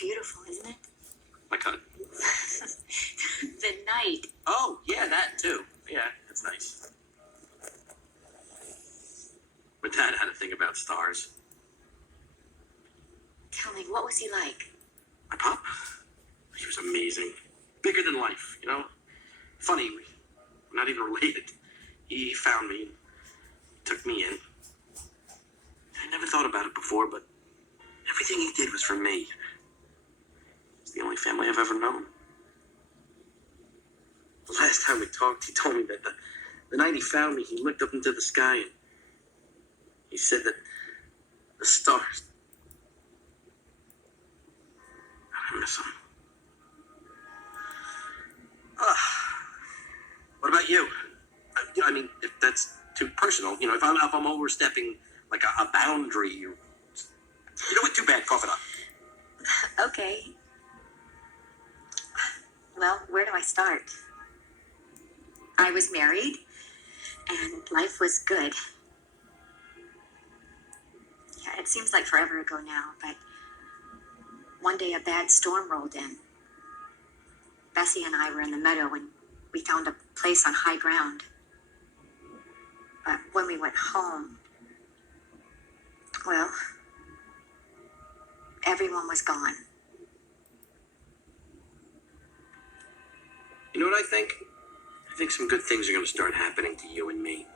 beautiful, isn't it? My cut. The night. Oh, yeah, that too. Yeah, that's nice. My dad had a thing about stars. Tell me, what was he like? My pop? He was amazing. Bigger than life, you know? Funny, we're not even related. He found me, took me in. I never thought about it before, but everything he did was for me. It's the only family I've ever known. The last time we talked, he told me that the night he found me, he looked up into the sky and he said that the stars. I miss him. What about you? I mean, if that's too personal, you know, if I'm overstepping like a boundary, you know what? Too bad. Cough it up. Okay. Well, where do I start? I was married, and life was good. Yeah, it seems like forever ago now, but one day a bad storm rolled in. Bessie and I were in the meadow, and we found a place on high ground. But when we went home, well, everyone was gone. You know what I think? I think some good things are going to start happening to you and me.